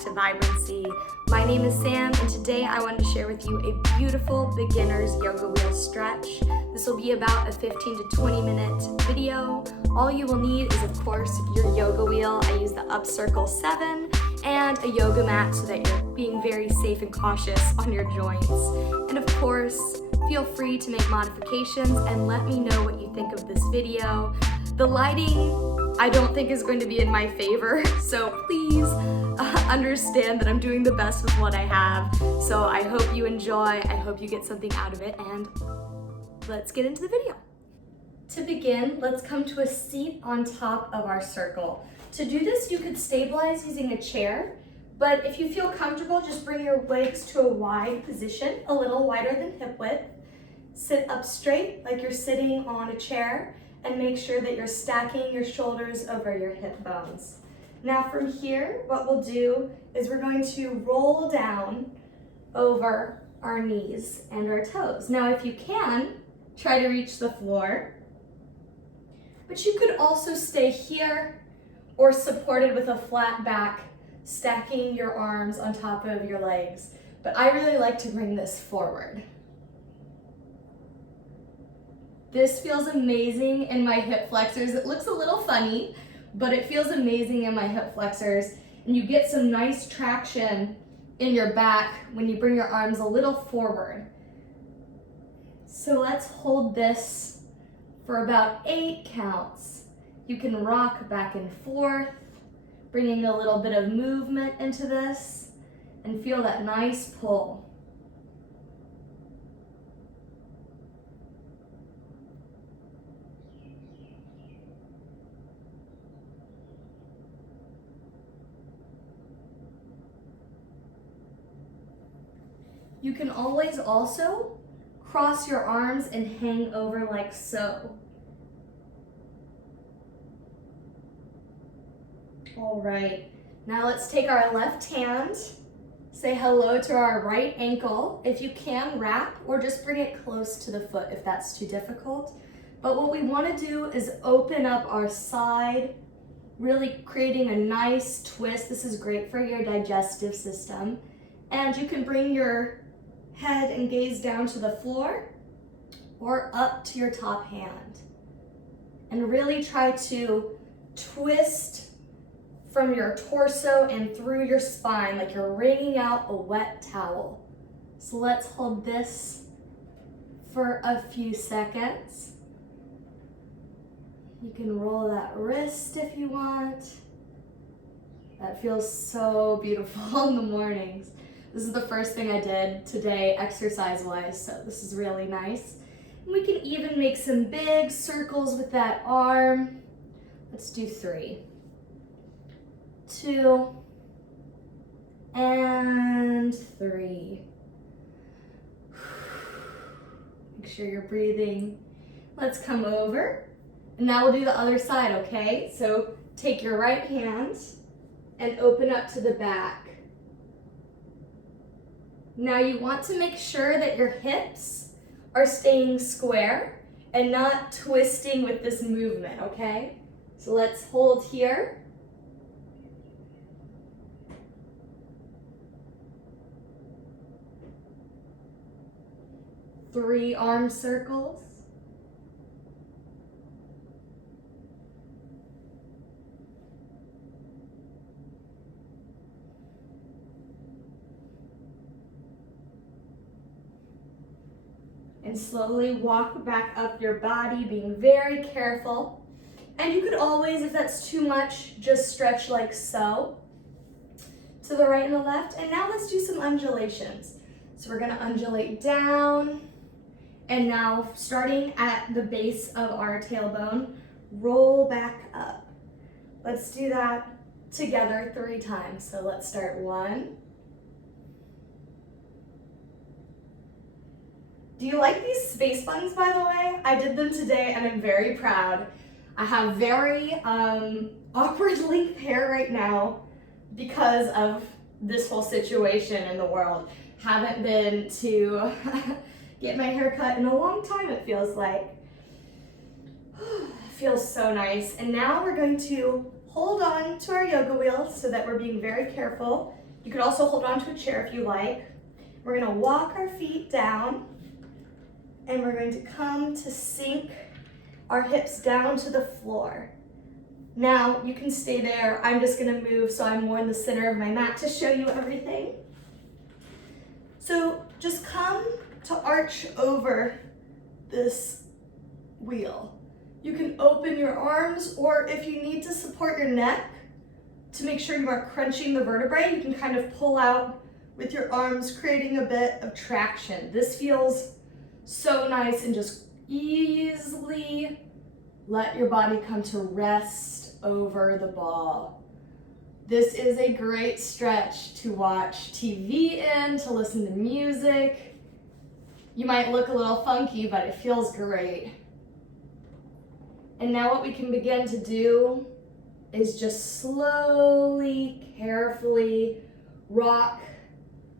to VibranSea. My name is Sam, and today I wanted to share with you a beautiful beginner's yoga wheel stretch. This will be about a 15 to 20 minute video. All you will need is, of course, your yoga wheel. I use the Up Circle 7 and a yoga mat so that you're being very safe and cautious on your joints. And of course, feel free to make modifications and let me know what you think of this video. The lighting, I don't think is going to be in my favor, so please understand that I'm doing the best with what I have. So I hope you enjoy, I hope you get something out of it, and let's get into the video. To begin, let's come to a seat on top of our circle. To do this, you could stabilize using a chair, but if you feel comfortable, just bring your legs to a wide position, a little wider than hip width. Sit up straight like you're sitting on a chair, and make sure that you're stacking your shoulders over your hip bones. Now from here, what we'll do is we're going to roll down over our knees and our toes. Now if you can, try to reach the floor, but you could also stay here or supported with a flat back, stacking your arms on top of your legs. But I really like to bring this forward. This feels amazing in my hip flexors. It looks a little funny, but it feels amazing in my hip flexors. And you get some nice traction in your back when you bring your arms a little forward. So let's hold this for about 8 counts. You can rock back and forth, bringing a little bit of movement into this, and feel that nice pull. You can always also cross your arms and hang over like so. All right, now let's take our left hand, say hello to our right ankle. If you can, wrap or just bring it close to the foot if that's too difficult. But what we want to do is open up our side, really creating a nice twist. This is great for your digestive system. And you can bring your head and gaze down to the floor or up to your top hand. And really try to twist from your torso and through your spine like you're wringing out a wet towel. So let's hold this for a few seconds. You can roll that wrist if you want. That feels so beautiful in the mornings. This is the first thing I did today exercise-wise, so this is really nice. And we can even make some big circles with that arm. Let's do 3, 2, and 3. Make sure you're breathing. Let's come over, and now we'll do the other side, okay? So take your right hand and open up to the back. Now you want to make sure that your hips are staying square and not twisting with this movement, okay? So let's hold here. Three arm circles. And slowly walk back up your body, being very careful. And you could always, if that's too much, just stretch like so to the right and the left. And now let's do some undulations. So we're gonna undulate down, and now starting at the base of our tailbone, roll back up. Let's do that together 3 times. So let's start 1. Do you like these space buns, by the way? I did them today and I'm very proud. I have very awkward length hair right now because of this whole situation in the world. Haven't been to get my hair cut in a long time, it feels like. Feels so nice. And now we're going to hold on to our yoga wheel so that we're being very careful You could also hold on to a chair if you like. We're gonna walk our feet down and we're going to come to sink our hips down to the floor. Now, you can stay there. I'm just gonna move so I'm more in the center of my mat to show you everything. So just come to arch over this wheel. You can open your arms, or if you need to support your neck to make sure you aren't crunching the vertebrae, you can kind of pull out with your arms, creating a bit of traction. This feels so nice, and just easily let your body come to rest over the ball. This is a great stretch to watch TV in, to listen to music. You might look a little funky, but it feels great. And now what we can begin to do is just slowly, carefully rock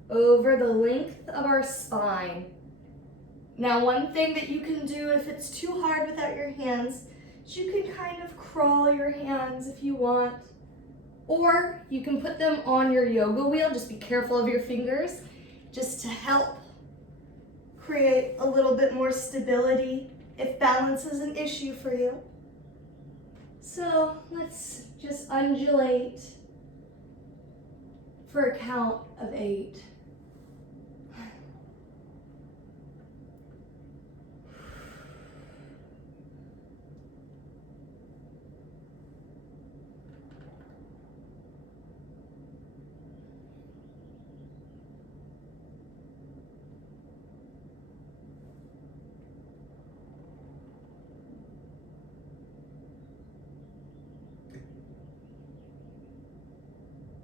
over the length of our spine. Now, one thing that you can do if it's too hard without your hands is you can kind of crawl your hands if you want, or you can put them on your yoga wheel. Just be careful of your fingers, just to help create a little bit more stability if balance is an issue for you. So let's just undulate for a count of 8.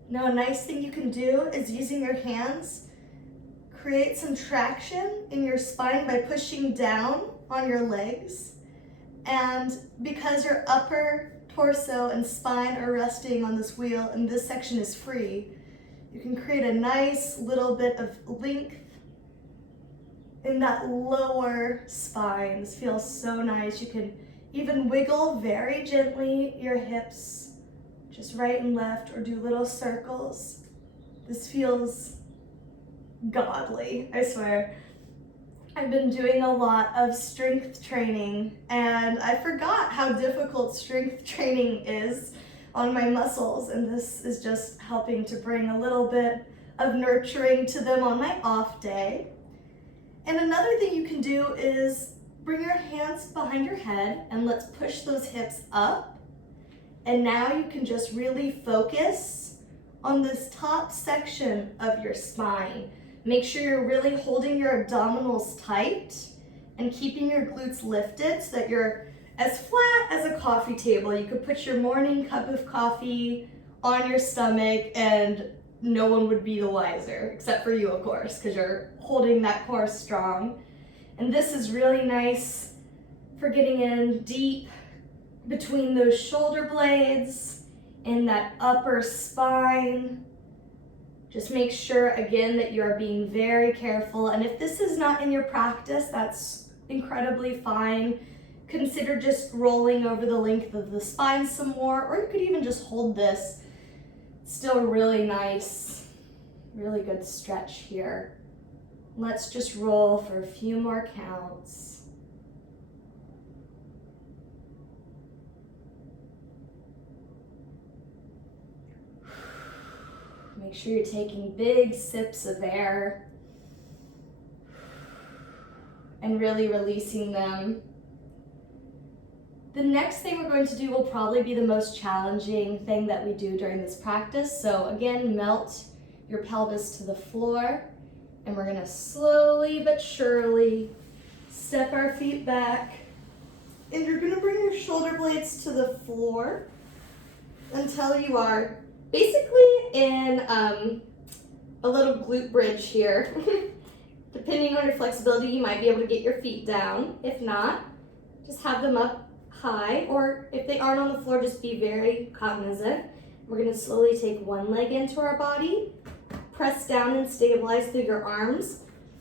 Now, a nice thing you can do is using your hands, create some traction in your spine by pushing down on your legs. And because your upper torso and spine are resting on this wheel and this section is free, you can create a nice little bit of length in that lower spine. This feels so nice. You can even wiggle very gently your hips, just right and left, or do little circles. This feels godly, I swear. I've been doing a lot of strength training, and I forgot how difficult strength training is on my muscles, and this is just helping to bring a little bit of nurturing to them on my off day. And another thing you can do is bring your hands behind your head, and let's push those hips up. And now you can just really focus on this top section of your spine. Make sure you're really holding your abdominals tight and keeping your glutes lifted so that you're as flat as a coffee table. You could put your morning cup of coffee on your stomach and no one would be the wiser, except for you, of course, because you're holding that core strong. And this is really nice for getting in deep between those shoulder blades and that upper spine. Just make sure, again, that you're being very careful. And if this is not in your practice, that's incredibly fine. Consider just rolling over the length of the spine some more, or you could even just hold this. Still really nice, really good stretch here. Let's just roll for a few more counts. Make sure you're taking big sips of air and really releasing them. The next thing we're going to do will probably be the most challenging thing that we do during this practice. So again, melt your pelvis to the floor, and we're going to slowly but surely step our feet back, and you're going to bring your shoulder blades to the floor until you are basically in a little glute bridge here. Depending on your flexibility, you might be able to get your feet down. If not, just have them up high, or if they aren't on the floor, just be very cognizant. We're going to slowly take one leg into our body, press down and stabilize through your arms.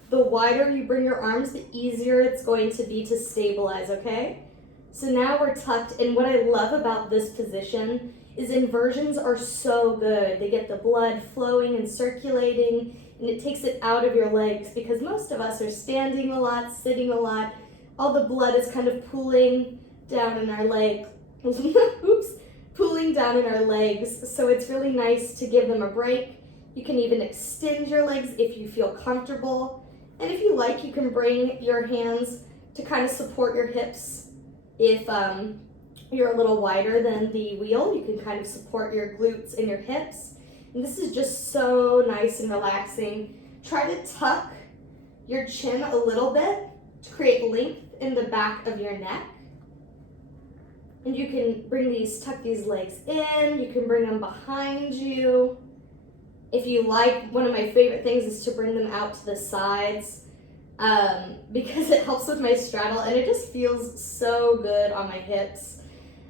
The wider you bring your arms, the easier it's going to be to stabilize, okay? So now we're tucked, and what I love about this position is inversions are so good. They get the blood flowing and circulating, and it takes it out of your legs, because most of us are standing a lot, sitting a lot. All the blood is kind of pooling down in our legs. Oops, pooling down in our legs. So it's really nice to give them a break. You can even extend your legs if you feel comfortable. And if you like, you can bring your hands to kind of support your hips. If you're a little wider than the wheel, you can kind of support your glutes and your hips. And this is just so nice and relaxing. Try to tuck your chin a little bit to create length in the back of your neck. And you can tuck these legs in, you can bring them behind you. If you like, one of my favorite things is to bring them out to the sides, because it helps with my straddle and it just feels so good on my hips.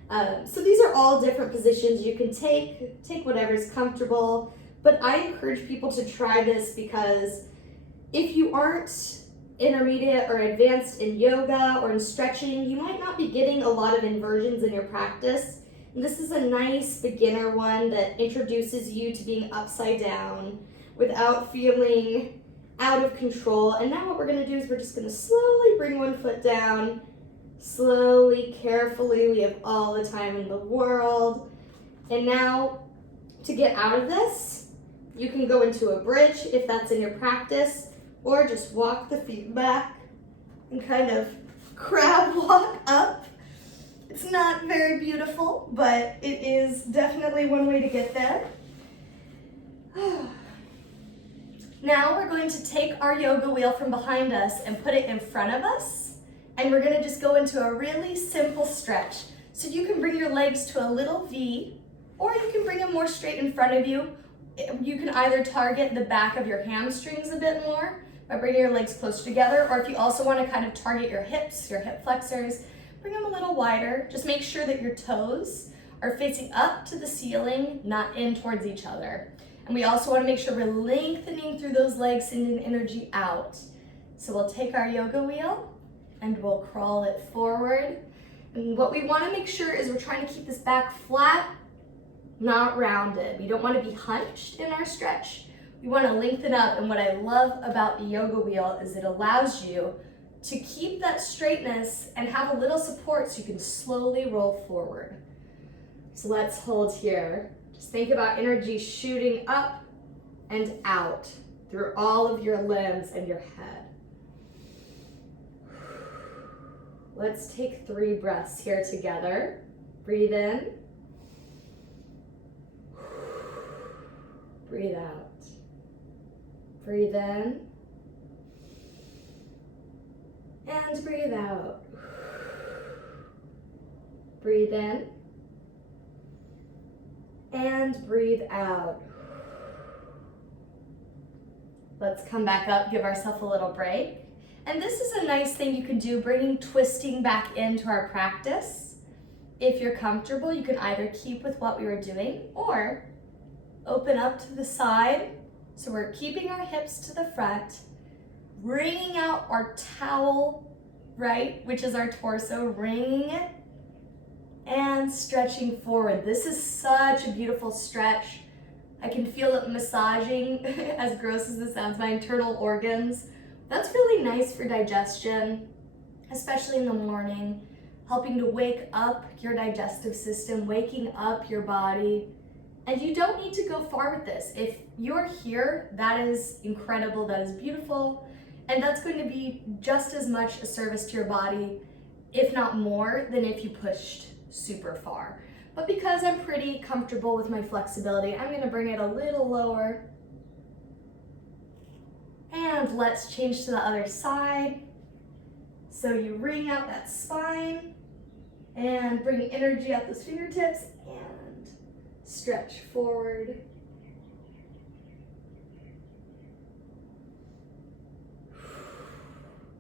So these are all different positions you can take whatever's comfortable, but I encourage people to try this because if you aren't intermediate or advanced in yoga or in stretching, you might not be getting a lot of inversions in your practice. And this is a nice beginner one that introduces you to being upside down without feeling out of control. And now what we're going to do is we're just going to slowly bring one foot down, slowly, carefully. We have all the time in the world. And now to get out of this, you can go into a bridge if that's in your practice, or just walk the feet back and kind of crab walk up. It's not very beautiful, but it is definitely one way to get there. Now we're going to take our yoga wheel from behind us and put it in front of us, and we're gonna just go into a really simple stretch. So you can bring your legs to a little V, or you can bring them more straight in front of you. You can either target the back of your hamstrings a bit more by bringing your legs closer together, or if you also want to kind of target your hips, your hip flexors, bring them a little wider. Just make sure that your toes are facing up to the ceiling, not in towards each other. And we also want to make sure we're lengthening through those legs, sending energy out. So we'll take our yoga wheel and we'll crawl it forward. And what we want to make sure is we're trying to keep this back flat, not rounded. We don't want to be hunched in our stretch. We want to lengthen up, and what I love about the yoga wheel is it allows you to keep that straightness and have a little support so you can slowly roll forward. So let's hold here. Just think about energy shooting up and out through all of your limbs and your head. Let's take 3 breaths here together. Breathe in. Breathe out. Breathe in. And breathe out. Breathe in. And breathe out. Let's come back up, give ourselves a little break. And this is a nice thing you can do, bringing twisting back into our practice. If you're comfortable, you can either keep with what we were doing or open up to the side. So we're keeping our hips to the front, wringing out our towel, right, which is our torso, wringing it, and stretching forward. This is such a beautiful stretch. I can feel it massaging, as gross as this sounds, my internal organs. That's really nice for digestion, especially in the morning, helping to wake up your digestive system, waking up your body. And you don't need to go far with this. If you're here, that is incredible, that is beautiful, and that's going to be just as much a service to your body, if not more, than if you pushed super far. But because I'm pretty comfortable with my flexibility, I'm gonna bring it a little lower. And let's change to the other side. So you wring out that spine and bring energy out those fingertips and stretch forward.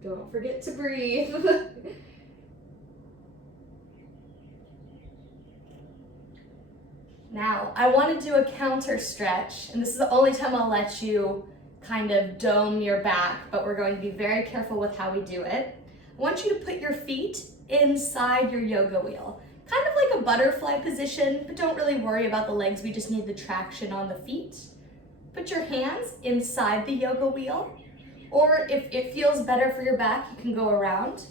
Don't forget to breathe. Now, I want to do a counter stretch, and this is the only time I'll let you kind of dome your back, but we're going to be very careful with how we do it. I want you to put your feet inside your yoga wheel. kind of like a butterfly position, but don't really worry about the legs. We just need the traction on the feet. Put your hands inside the yoga wheel, or if it feels better for your back, you can go around.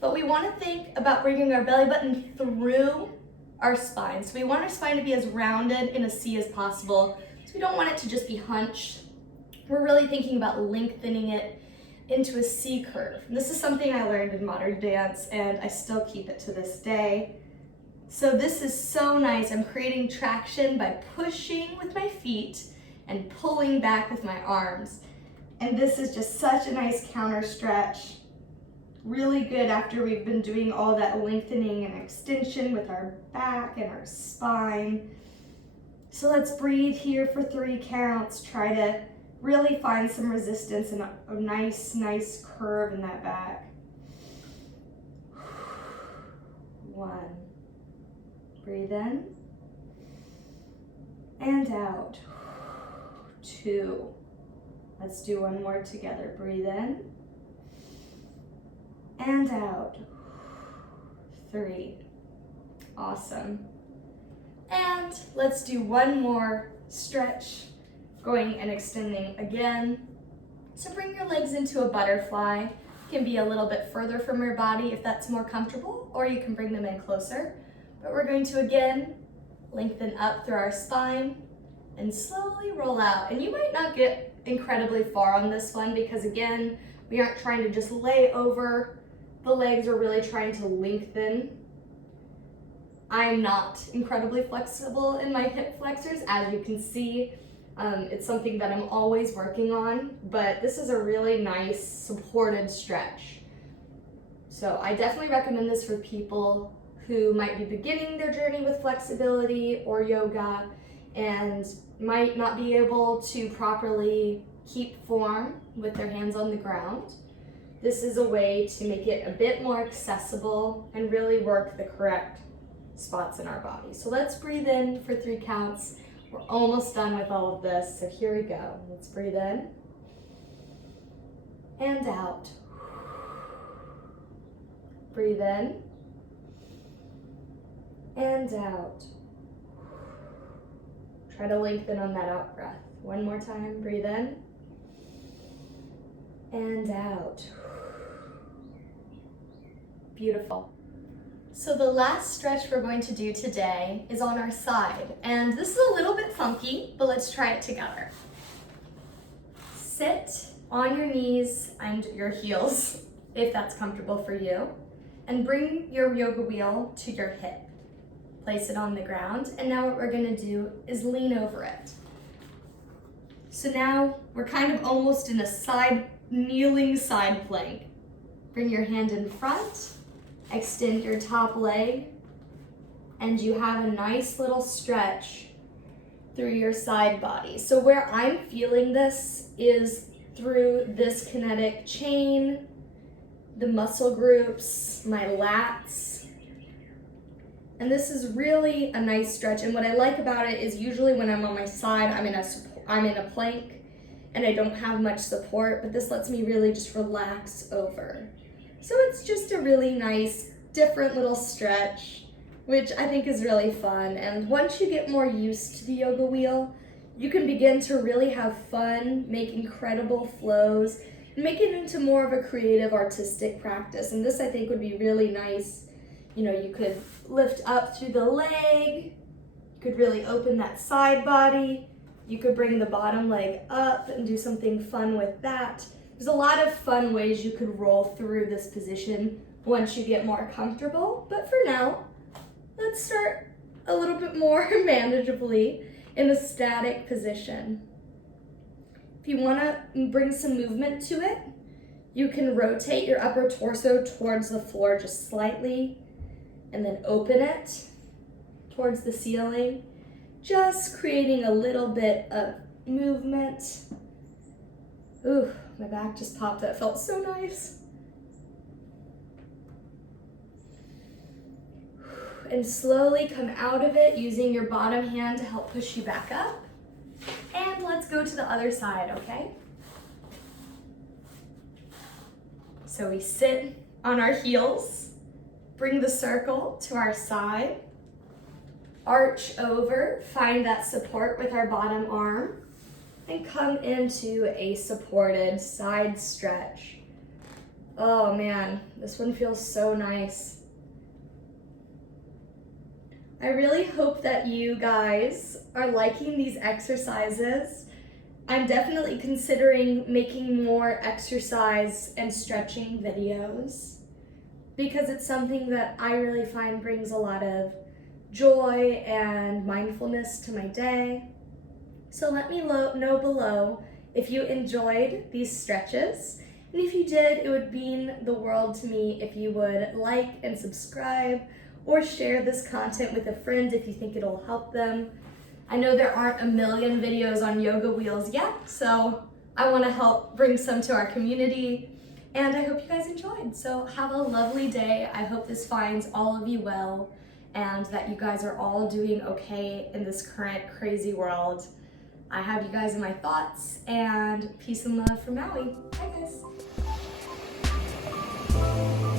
But we want to think about bringing our belly button through our spine. So we want our spine to be as rounded in a C as possible. So we don't want it to just be hunched. We're really thinking about lengthening it into a C curve. And this is something I learned in modern dance, and I still keep it to this day. So this is so nice. I'm creating traction by pushing with my feet and pulling back with my arms. And this is just such a nice counter stretch. Really good after we've been doing all that lengthening and extension with our back and our spine. So let's breathe here for 3 counts. Try to really find some resistance and a nice curve in that back. 1. Breathe in and out. 2. Let's do one more together. Breathe in and out. 3. Awesome. And let's do one more stretch, going and extending again. So bring your legs into a butterfly. It can be a little bit further from your body if that's more comfortable, or you can bring them in closer. But we're going to again lengthen up through our spine and slowly roll out. And you might not get incredibly far on this one because again, we aren't trying to just lay over the legs, we're really trying to lengthen. I'm not incredibly flexible in my hip flexors, as you can see. It's something that I'm always working on, but this is a really nice supported stretch. So I definitely recommend this for people who might be beginning their journey with flexibility or yoga and might not be able to properly keep form with their hands on the ground. This is a way to make it a bit more accessible and really work the correct spots in our body. So let's breathe in for 3 counts. We're almost done with all of this, so here we go. Let's breathe in and out. Breathe in and out. Try to lengthen on that out breath. One more time, breathe in and out. Beautiful. So the last stretch we're going to do today is on our side, and this is a little bit funky, but let's try it together. Sit on your knees and your heels, if that's comfortable for you, and bring your yoga wheel to your hip. Place it on the ground, and now what we're gonna do is lean over it. So now we're kind of almost in a kneeling side plank. Bring your hand in front, extend your top leg, and you have a nice little stretch through your side body. So where I'm feeling this is through this kinetic chain, the muscle groups, my lats. And this is really a nice stretch. And what I like about it is usually when I'm on my side, I'm in a plank and I don't have much support, but this lets me really just relax over. So it's just a really nice, different little stretch, which I think is really fun. And once you get more used to the yoga wheel, you can begin to really have fun, make incredible flows, and make it into more of a creative, artistic practice. And this I think would be really nice. You know, you could lift up through the leg, you could really open that side body, you could bring the bottom leg up and do something fun with that. There's a lot of fun ways you could roll through this position once you get more comfortable, but for now, let's start a little bit more manageably in a static position. If you want to bring some movement to it, you can rotate your upper torso towards the floor just slightly and then open it towards the ceiling, just creating a little bit of movement. Ooh, my back just popped. That felt so nice. And slowly come out of it using your bottom hand to help push you back up. And let's go to the other side, okay? So we sit on our heels bring the circle to our side, arch over, find that support with our bottom arm, and come into a supported side stretch. Oh man, this one feels so nice. I really hope that you guys are liking these exercises. I'm definitely considering making more exercise and stretching videos because it's something that I really find brings a lot of joy and mindfulness to my day. So let me know below if you enjoyed these stretches. And if you did, it would mean the world to me if you would like and subscribe or share this content with a friend if you think it'll help them. I know there aren't a million videos on yoga wheels yet, so I want to help bring some to our community, and I hope you guys enjoyed. So have a lovely day. I hope this finds all of you well and that you guys are all doing okay in this current crazy world. I have you guys in my thoughts, and peace and love from Maui. Bye guys.